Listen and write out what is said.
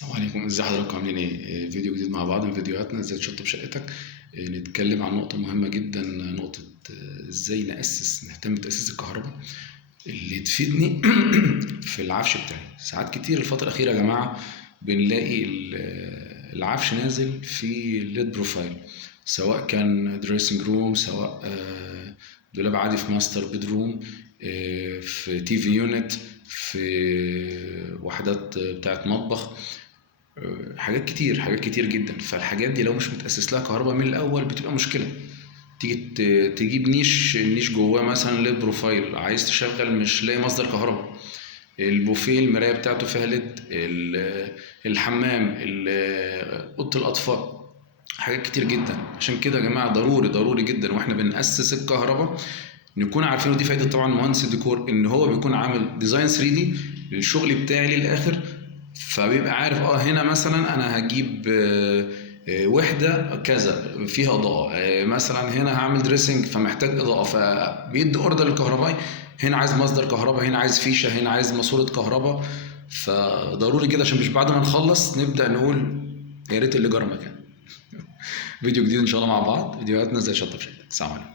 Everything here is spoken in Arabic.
السلام عليكم، ازي حضراتكم؟ عاملين ايه؟ فيديو جديد مع بعض من فيديوهاتنا ازاي تشطب شقتك. نتكلم عن نقطة مهمة جدا، نقطة ازاي نهتم بتأسيس الكهرباء اللي تفيدني في العفش بتاعي. ساعات كتير الفترة الأخيرة يا جماعة بنلاقي العفش نازل في ليد بروفايل، سواء كان دريسنج روم، سواء دولاب عادي في ماستر بيدروم، في تي في يونت، في وحدات بتاعت مطبخ، حاجات كتير جدا. فالحاجات دي لو مش متأسس لها كهرباء من الأول بتبقى مشكلة. تيجي تجيب النيش جواه مثلا ليد بروفايل، عايز تشغل مش لاقي مصدر كهرباء. البوفيه المراية بتاعته فيها ليد، الحمام، أوضة الأطفال، حاجات كتير جدا. عشان كده يا جماعة ضروري جدا واحنا بنأسس الكهرباء نكون عارفين، ودي فايدة طبعا مهندس الديكور، ان هو بيكون عامل ديزاين 3 دي للشغل بتاعي للآخر. فبيبقى عارف هنا مثلا انا هجيب وحده كذا فيها اضاءه، مثلا هنا هعمل دريسنج فمحتاج اضاءه، فبيدي اوردر للكهربائي، هنا عايز مصدر كهرباء، هنا عايز فيشه، هنا عايز ماسوره كهرباء. فضروري كده عشان مش بعد ما نخلص نبدا نقول يا ريت اللي جرى مكان. فيديو جديد ان شاء الله مع بعض، فيديوهاتنا زي شطب شقتك. السلام عليكم.